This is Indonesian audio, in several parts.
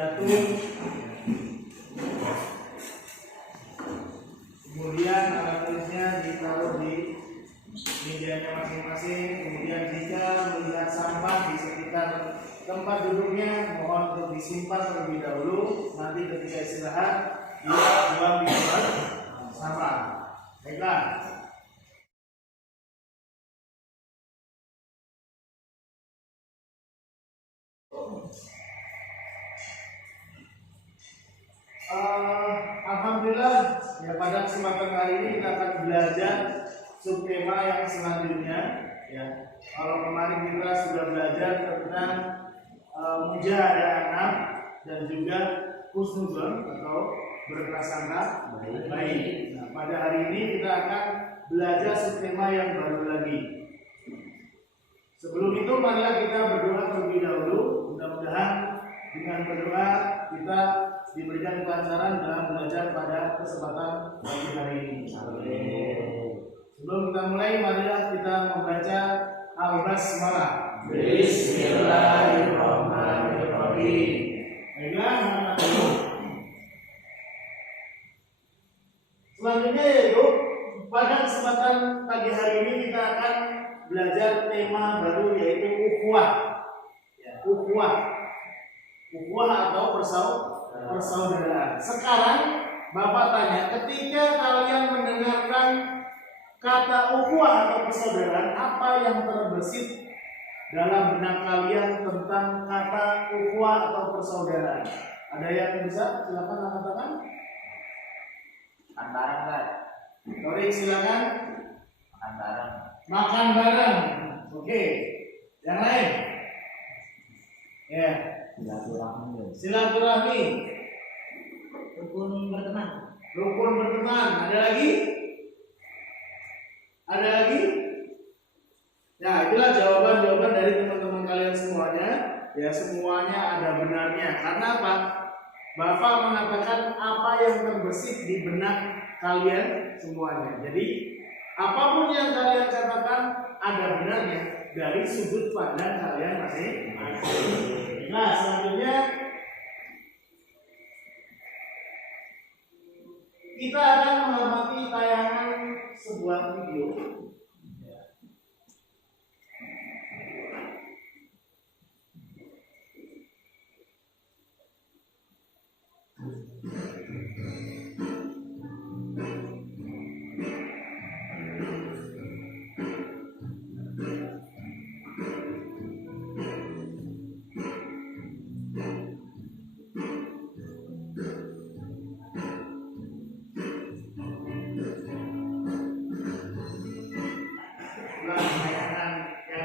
jatuh, kemudian alat tulisnya ditaruh di mejanya masing-masing. Kemudian jika melihat sampah di sekitar tempat duduknya, mohon untuk disimpan terlebih dahulu. Nanti ketika istirahat dia buang di tempat sampah. Baiklah. Alhamdulillah ya, pada kesempatan kali ini kita akan belajar subtema yang selanjutnya ya. Kalau kemarin kita sudah belajar tentang mujahadah dan juga husnuzon atau berprasangka baik. Nah, pada hari ini kita akan belajar subtema yang baru lagi. Sebelum itu marilah kita berdoa terlebih dahulu. Mudah-mudahan dengan berdoa kita diberikan kelancaran dalam belajar pada kesempatan pagi hari ini. Sebelum kita mulai, marilah kita membaca Al-Basmalah. Bismillahirrahmanirrahim. Baiklah, selanjutnya yaitu pada kesempatan pagi hari ini kita akan belajar tema baru yaitu ukhuwah. Ya, ukhuwah atau persaudaraan. Sekarang Bapak tanya, ketika kalian mendengarkan kata ukhuwah atau persaudaraan, apa yang terbersit dalam benak kalian tentang kata ukhuwah atau persaudaraan? Ada yang bisa? Silakan angkat tangan. Makan bareng, Pak. Torik, silakan. Makan bareng. Makan bareng. Oke. Yang lain? Ya. Silaturahmi. Rukun berteman. Rukun berteman. Ada lagi? Ada lagi? Nah, itulah jawaban-jawaban dari teman-teman kalian semuanya. Ya, semuanya ada benarnya. Karena apa? Bapak mengatakan apa yang terbesit di benak kalian semuanya. Jadi, apapun yang kalian katakan ada benarnya dari sudut pandang kalian masing-masing. Nah, selanjutnya kita akan mengamati tayangan sebuah video.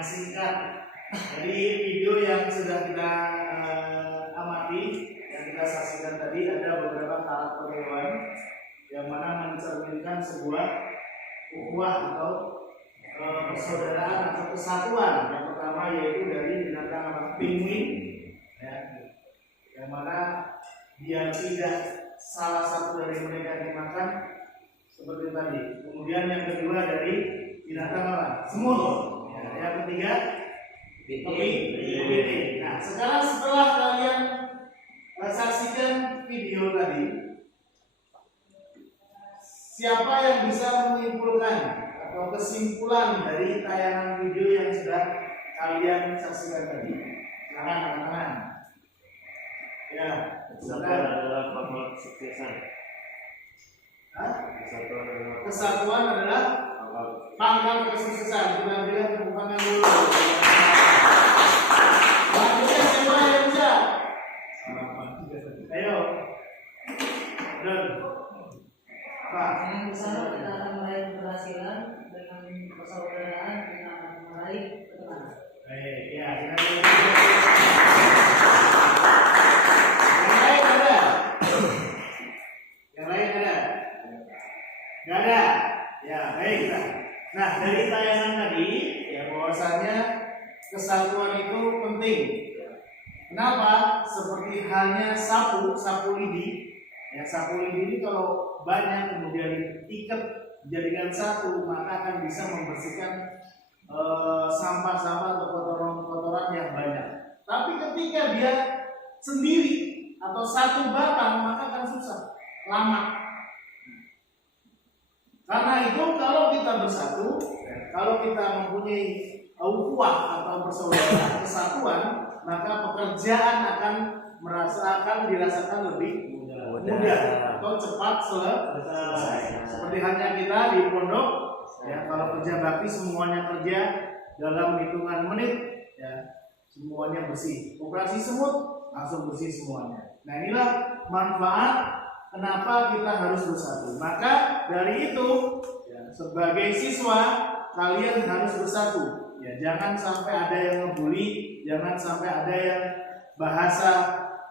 Singkat dari video yang sudah kita amati yang kita saksikan tadi, ada beberapa karakter hewan yang mana mencerminkan sebuah ukhuwah atau persaudaraan atau kesatuan. Yang pertama yaitu dari binatang penguin ya, yang mana dia tidak salah satu dari mereka dimakan seperti tadi. Kemudian yang kedua dari binatang apa? Semut. Yang ketiga, kepiting. Nah, sekarang setelah kalian saksikan video tadi, siapa yang bisa menyimpulkan atau kesimpulan dari tayangan video yang sudah kalian saksikan tadi? Silakan teman-teman. Ya, Kesatuan adalah faktor kesuksesan. Kesatuan adalah pangkal kesuksesan. Kita bilang tepuk tangan dulu. Selanjutnya siapa yang bisa? Ayo. Dan Pak. Dengan bersama kita akan meraih keberhasilan dengan persaudaraan kita akan meraih ketenangan. Baik, ya. Yang lain ada? Yang lain ada? Nggak ada. Ya, baik. Nah, dari tayangan tadi ya bahwasanya kesatuan itu penting. Kenapa? Seperti halnya sapu lidi. Ya, sapu lidi ini kalau banyak kemudian diikat dijadikan satu, maka akan bisa membersihkan sampah-sampah atau kotoran-kotoran yang banyak. Tapi ketika dia sendiri atau satu batang, maka akan susah, lama. Karena itu kalau kita bersatu, kalau kita mempunyai ukhuwah atau persaudaraan, kesatuan, maka pekerjaan akan dirasakan lebih mudah atau cepat selesai. Seperti halnya kita di pondok, ya, kalau kerja bakti semuanya kerja dalam hitungan menit, ya, semuanya bersih. Operasi semut langsung bersih semuanya. Nah, inilah manfaat kenapa kita harus bersatu. Maka dari itu, ya, sebagai siswa kalian harus bersatu. Ya, jangan sampai ada yang ngebully, jangan sampai ada yang bahasa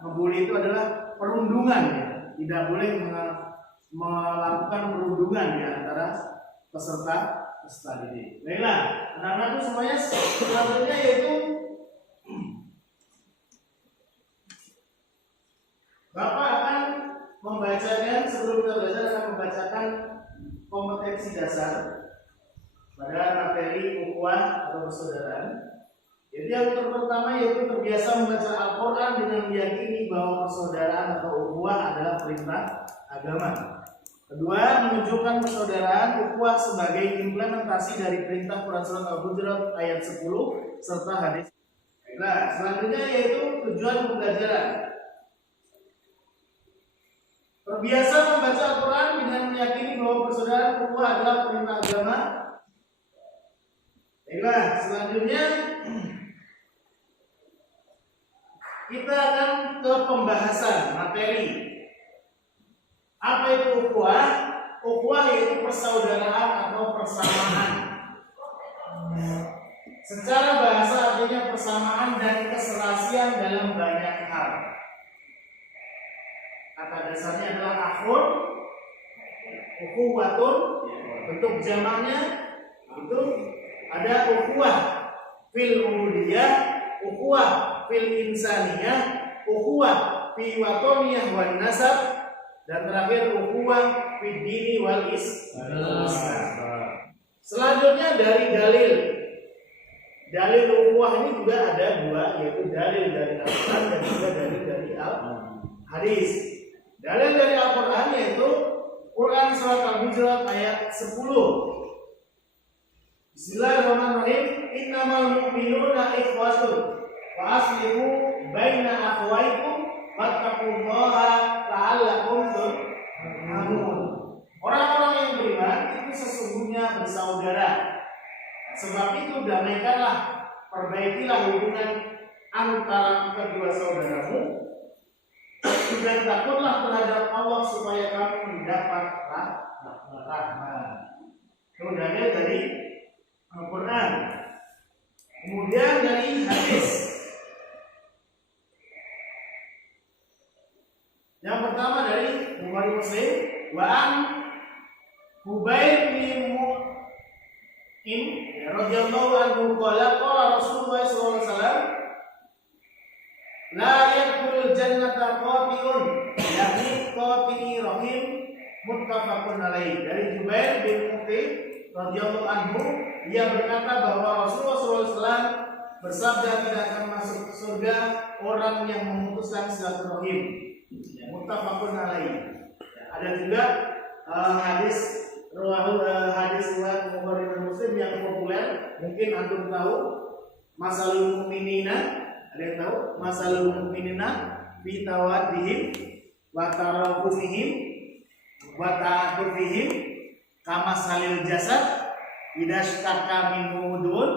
ngebully itu adalah perundungan, ya. Tidak boleh melakukan perundungan di antara peserta didik. Baiklah, anak-anak semuanya selanjutnya yaitu Bapak akan membacakan, sebelum kita belajar akan membacakan kompetensi dasar pada materi ukhuwah atau persaudaraan. Jadi yang pertama yaitu terbiasa membaca Al-Quran dengan meyakini bahwa persaudaraan atau ukhuwah adalah perintah agama. Kedua, menunjukkan persaudaraan ukhuwah sebagai implementasi dari perintah Quran Surat Al-Hujurat ayat 10 serta hadis. Nah, selanjutnya yaitu tujuan pembelajaran. Terbiasa membaca Al-Quran dengan meyakini bahwa persaudaraan ukhuwah adalah perintah agama. Baiklah, selanjutnya kita akan ke pembahasan materi. Apa itu ukhuwah? Ukhuwah yaitu persaudaraan atau persamaan. Secara bahasa artinya persamaan dan keserasian dalam banyak hal. Kata dasarnya adalah akhun, ukhuwatun, bentuk jamaknya itu ada ukhuwah fil ubudiyah, ukhuwah fil insaniyah, ukhuwah fi watoniyah wan nasab, dan terakhir ukhuwah fi dini wal islam. Selanjutnya dari dalil. Dalil ukhuwah ini juga ada dua, yaitu dalil dari Al-Quran dan juga dalil dari Al-Hadis. Dalil dari Al-Quran yaitu Quran Surat Al-Hujurat ayat 10. Bismillahirrahmanirrahim. Innamal mu'minuna ikhwatun wa aslihu baina akhwaikum wattaqullaha la'allakum turhamun. Orang-orang yang beriman itu sesungguhnya bersaudara. Sebab itu damaikanlah, perbaikilah hubungan antara kedua saudaramu, dan takutlah terhadap Allah supaya kamu mendapat rahmat. Kemudian dari Al-Quran, kemudian dari hadis. Yang pertama dari Bukhari Muslim, wa an Hubayb bin Mu'in radhiyallahu anhu qala qala Rasulullah sallallahu alaihi wasallam la yadkhulul jannata qati'un yakni qati'i rahim, muttafaqun alaih. Dari Jubair bin Mu'in radhiyallahu anhu, ia berkata bahwa Rasulullah sallallahu alaihi wasallam bersabda, tidak akan masuk surga orang yang memutuskan silaturahim. Muttafaqun alaih. Ada juga hadis riwayat Bukhari dan Muslim yang populer, mungkin antum tahu, masalul mu'minina, ada yang tahu? Masalul mu'minina fi tawaddihim wa tarahumihim wa ta'atufihim kama salil jasad idza shtaka minhu udhun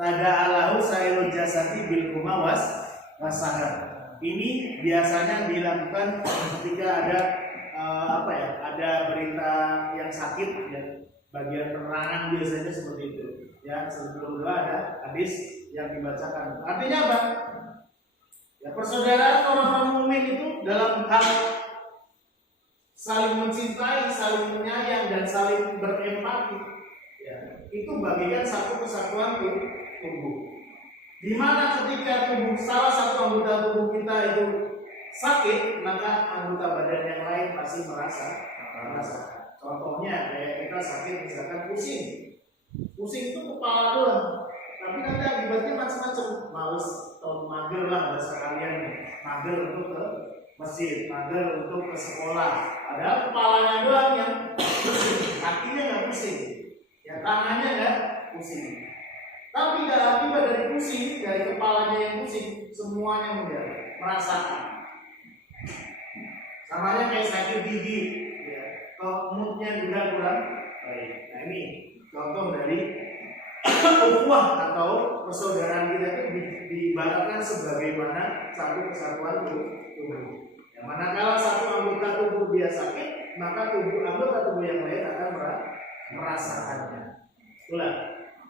tada'alahu sailul jasadi bil kumawas wasahar. Ini biasanya dilakukan ketika ada berita yang sakit, ya, bagian penerangan biasanya seperti itu. Ya, sebelum doa ada hadis yang dibacakan. Artinya apa? Ya, persaudaraan orang mukmin itu dalam hal saling mencintai, saling menyayang, dan saling berempati. Ya, itu bagikan satu kesatuan tubuh. Di mana ketika tubuh salah satu anggota tubuh kita itu sakit, maka anggota badan yang lain pasti merasakan. Contohnya kayak kita sakit misalkan pusing itu kepala doang, Tapi nanti akibatnya macam-macam, males atau mager lah bahasa kalian, mager untuk ke masjid, mager untuk ke sekolah. Padahal kepalanya doang yang pusing, kakinya nggak pusing, ya tangannya nggak pusing. Tapi nggak akibat dari pusing, dari kepalanya yang pusing, semuanya mudah merasakan. Samanya kayak sakit gigi, ya. Kalau moodnya juga kurang baik. Nah ini contoh dari ukhuwah atau persaudaraan kita itu diibaratkan sebagaimana satu kesatuan tubuh. Yang manakala satu anggota tubuh dia sakit, maka anggota tubuh yang lain akan merasakannya. Itulah.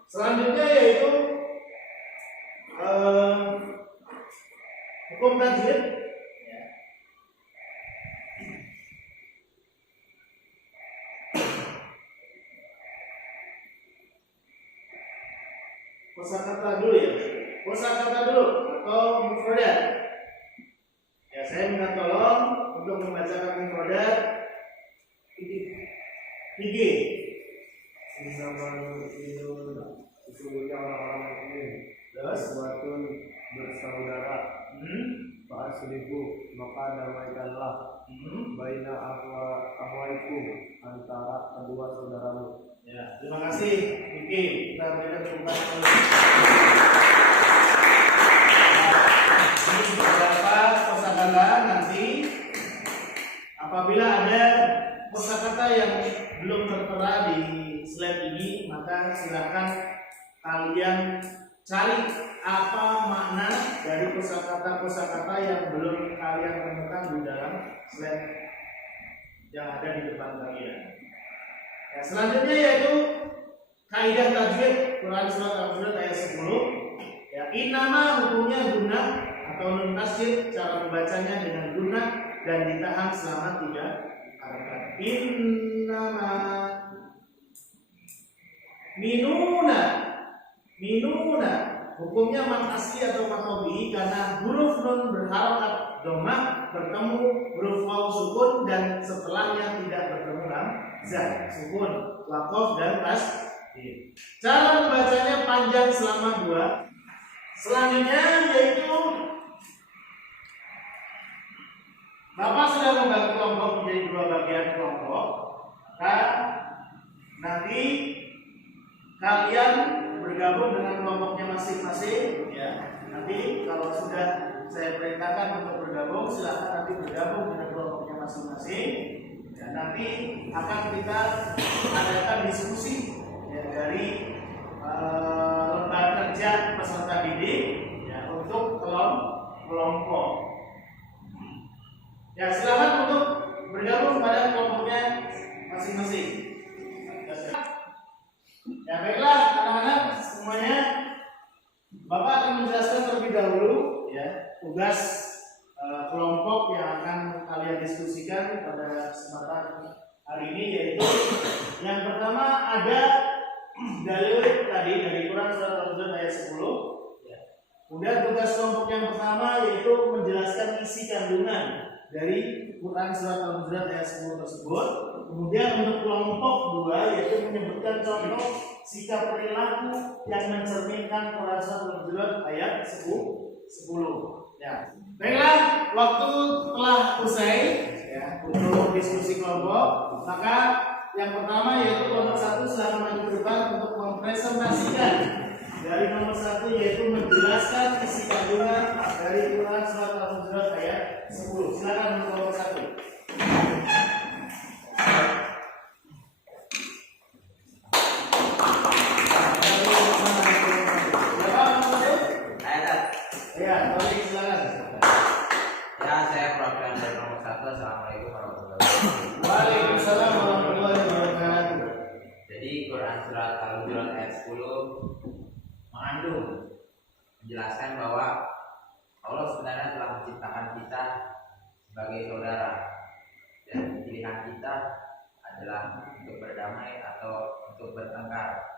Selanjutnya yaitu hukum tajwid. Kosakata dulu ya. Kosakata dulu atau mufradat. Ya, saya minta tolong untuk membacakan mufradat tiga. Sesungguhnya orang-orang mukmin Terus suatu bersaudara fa'aslihu maka damaikanlah baina ahwaikum antara kedua saudaramu. ya, terima kasih Niki. Kita berikan tepuk tangan. Ini beberapa kosakata nanti apabila ada kosakata yang belum tertera di slide ini, maka silakan kalian cari apa makna dari kosakata yang belum kalian temukan di dalam slide yang ada di depan kalian. Ya, selanjutnya yaitu kaidah tajwid Quran surat Al-Hujurat ayat 10. Ya, innama hukumnya gunnah atau nun tasydid, cara membacanya dengan gunnah dan ditahan selama 3 harakat. Innama minuna hukumnya mat asli atau matobi karena huruf nun berharakat dhammah bertemu huruf waw sukun dan setelahnya tidak bertemu hamzah sukun, waqaf dan tasdid. Cara membacanya panjang selama 2. Selanjutnya yaitu Bapak sudah membagi kelompok menjadi 2 bagian kelompok. Nanti kalian bergabung dengan kelompoknya masing-masing, ya. Nanti kalau sudah saya perintahkan untuk bergabung, silakan nanti bergabung dengan kelompoknya masing-masing. Ya, nanti akan kita adakan diskusi ya, dari lembaga kerja peserta didik ya, untuk kelompok. Ya, silakan untuk bergabung pada kelompoknya masing-masing. Ya baiklah anak-anak semuanya, Bapak akan menjelaskan terlebih dahulu ya tugas kelompok yang akan kalian diskusikan pada kesempatan hari ini, yaitu yang pertama ada dalil tadi dari Quran surat Al-Hujurat ayat 10 ya. Kemudian tugas kelompok yang pertama yaitu menjelaskan isi kandungan dari Quran surat Al-Hujurat ayat 10 tersebut. Kemudian untuk kelompok 2 yaitu menyebutkan contoh sikap perilaku yang mencerminkan Quran surat Al-Hujurat ayat 10. Ya. Baiklah, waktu telah usai ya untuk diskusi kelompok. Maka yang pertama yaitu kelompok 1 silakan maju ke depan untuk mempresentasikan dari nomor 1 yaitu menjelaskan isi kandungan dari Quran surat Al-Hujurat ayat 10. Silakan untuk kelompok 1. Ya, Tony silakan. Ya, saya perwakilan dari nomor 1. Assalamualaikum warahmatullahi wabarakatuh. Waalaikumsalam warahmatullahi wabarakatuh. Jadi Quran surat Al-Hujurat ayat 10 mengandung menjelaskan bahwa Allah sebenarnya telah menciptakan kita sebagai saudara dan pilihan kita adalah untuk berdamai atau untuk bertengkar.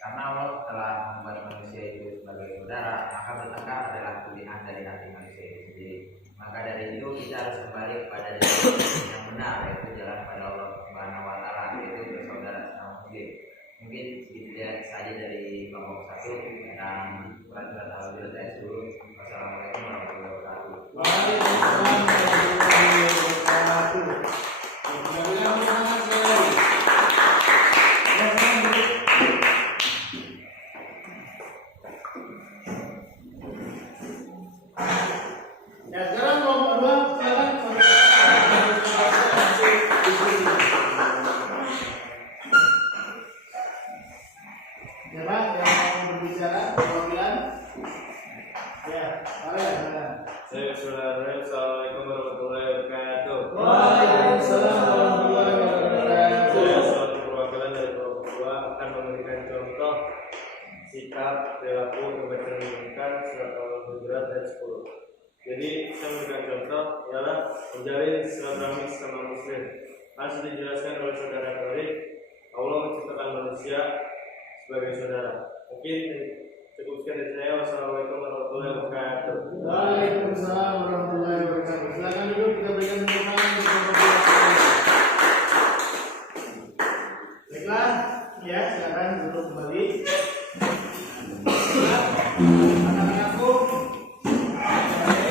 Karena Allah telah membuat manusia itu sebagai saudara, maka bertengkar adalah pilihan dari hati manusia itu sendiri. Maka dari itu kita harus kembali kepada jalan yang benar, yaitu jalan pada Allah Subhanahu wa Ta'ala, yaitu bersaudara sama muslim. Mungkin segitu saja dari kelompok 1. Saya saudara, Assalamualaikum warahmatullahi wabarakatuh. Waalaikumsalam warahmatullahi wabarakatuh. Saya suatu perwakilan dari kelompok 2 akan memberikan contoh sikap perilaku yang mencerminkan surat Al-Hujurat ayat 10. Jadi saya memberikan contoh ialah menjalin silaturahmi sesama muslim. Harus dijelaskan oleh saudara tadi, Allah menciptakan manusia sebagai saudara. Mungkin cukup sekian dari saya. Wassalamualaikum warahmatullahi wabarakatuh. Waalaikumsalam warahmatullahi wabarakatuh. Silakan duduk, kita berikan tepuk tangan untuk Bapak Guru. Baiklah, ya silakan duduk kembali. Anak-anakku,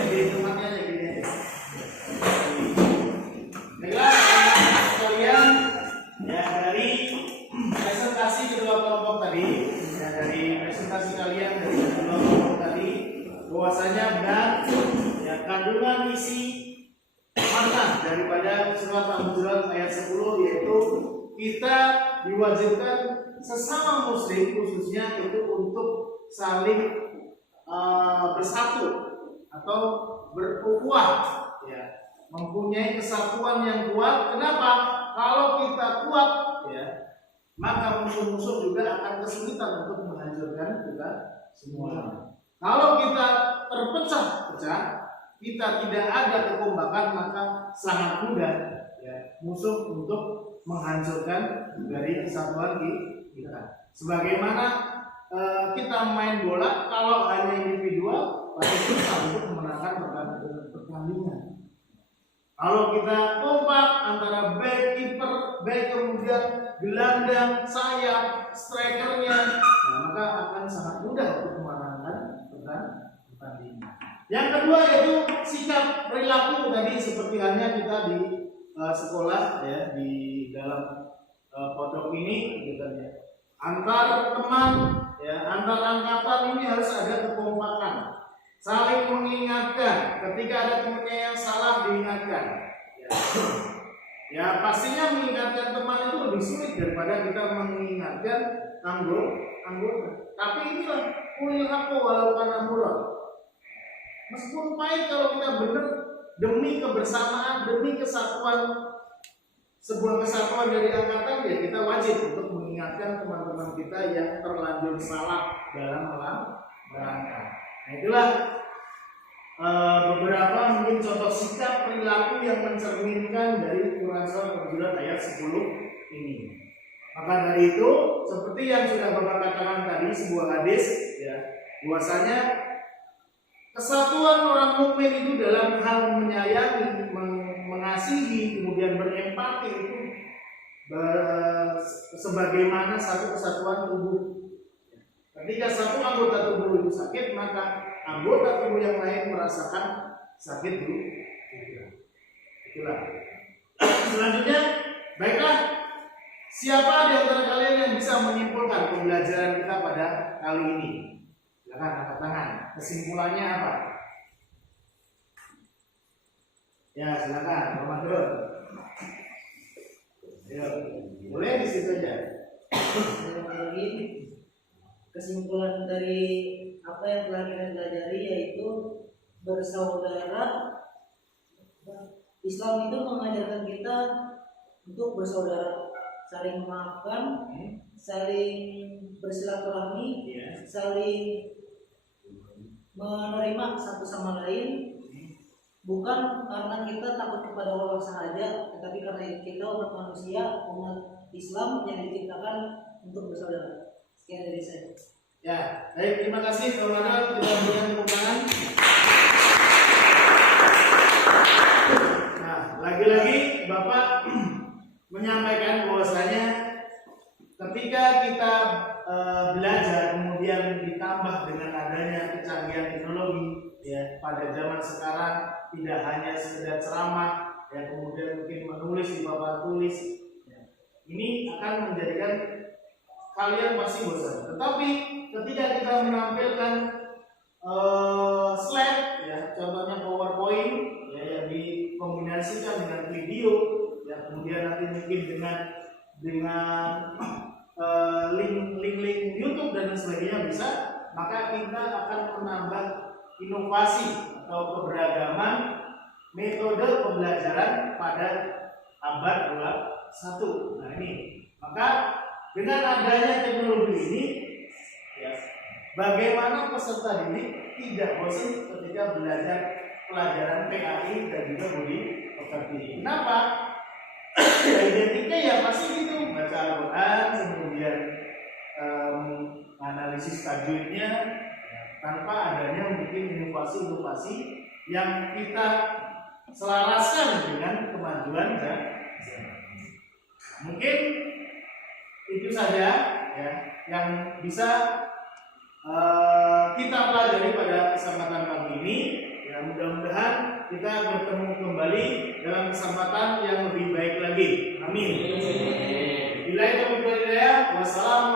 di tempatnya aja gini aja. Baiklah, anak-anak sekalian, ya dari presentasi kedua kelompok tadi, ya dari presentasi kalian dari kedua kelompok tadi, bahwasanya benar ya kandungan isi makna daripada surat Al-Hujurat ayat 10 yaitu kita diwajibkan sesama muslim khususnya itu untuk saling bersatu atau berukhuwah ya, mempunyai kesatuan yang kuat. Kenapa? Kalau kita kuat ya, maka musuh-musuh juga akan kesulitan untuk menghancurkan kita semua. Kalau kita terpecah-pecah, kita tidak ada kekompakan, maka sangat mudah ya, musuh untuk menghancurkan dari kesatuan kita. Sebagaimana kita main bola, kalau hanya individual pasti susah untuk memenangkan pertandingan. Kalau kita kompak antara back, kiper, back, kemudian gelandang, sayap, strikernya, nah, maka akan sangat mudah untuk memenangkan pertandingan. Yang kedua yaitu sikap perilaku tadi seperti halnya kita di sekolah ya, di dalam pondok ini gitu ya. Antar teman ya, antar angkatan ini harus ada kekompakan, saling mengingatkan ketika ada temannya yang salah diingatkan ya. Ya pastinya mengingatkan teman itu lebih sulit daripada kita mengingatkan anggota. Tapi inilah ulil haqqi walau kana murad. Meskipun pahit, kalau kita benar demi kebersamaan, demi kesatuan, sebuah kesatuan dari angkatan, ya kita wajib untuk mengingatkan teman-teman kita yang terlanjur salah dalam melangkah. Nah itulah beberapa mungkin contoh sikap perilaku yang mencerminkan dari Quran Surah Al-Hujurat ayat 10 ini. Maka dari itu, seperti yang sudah Bapak katakan tadi, sebuah hadis ya, bahwasanya kesatuan orang mukmin itu dalam hal menyayangi, mengasihi, kemudian berempati itu sebagaimana satu kesatuan tubuh. Ketika satu anggota tubuh itu sakit, maka anggota tubuh yang lain merasakan sakit juga. Itulah. Selanjutnya, baiklah, siapa di antara kalian yang bisa menyimpulkan pembelajaran kita pada kali ini? Silakan angkat tangan. Kesimpulannya apa? Ya, silakan, Ramadan. Ya, boleh di situ aja. Kesimpulan dari apa yang telah kita pelajari yaitu bersaudara. Islam itu mengajarkan kita untuk bersaudara, saling memaafkan, saling bersilaturahmi, saling menerima satu sama lain, bukan karena kita takut kepada Allah sahaja, tetapi karena kita umat manusia, umat Islam yang diciptakan untuk bersaudara. Sekian dari saya. Ya, baik, terima kasih Ramadan. Kita berikan tepuk tangan. Nah, lagi-lagi Bapak menyampaikan bahwasanya ketika kita belajar kemudian ditambah dengan adanya kecanggihan teknologi ya, pada zaman sekarang tidak hanya sekedar ceramah ya, kemudian mungkin menulis di papan tulis ya, ini akan menjadikan kalian pasti bosan. Tetapi ketika kita menampilkan slide ya, contohnya PowerPoint ya, yang dikombinasikan dengan video ya, kemudian nanti mungkin dengan link YouTube dan sebagainya bisa, maka kita akan menambah inovasi atau keberagaman metode pembelajaran pada abad 21. Nah ini, maka dengan adanya teknologi ini, ya, bagaimana peserta didik tidak bosan ketika belajar pelajaran PAI dan juga budi pekerti. Kenapa? Ya, identiknya ya pasti gitu, baca Al-Quran, kemudian analisis tajwidnya, ya, tanpa adanya mungkin inovasi-inovasi yang kita selaraskan dengan kemajuan zaman. Mungkin itu saja ya yang bisa kita pelajari pada kesempatan pagi ini. Ya, mudah-mudahan kita bertemu kembali dalam kesempatan yang lebih baik lagi. Amin. Wassalamualaikum warahmatullahi wabarakatuh.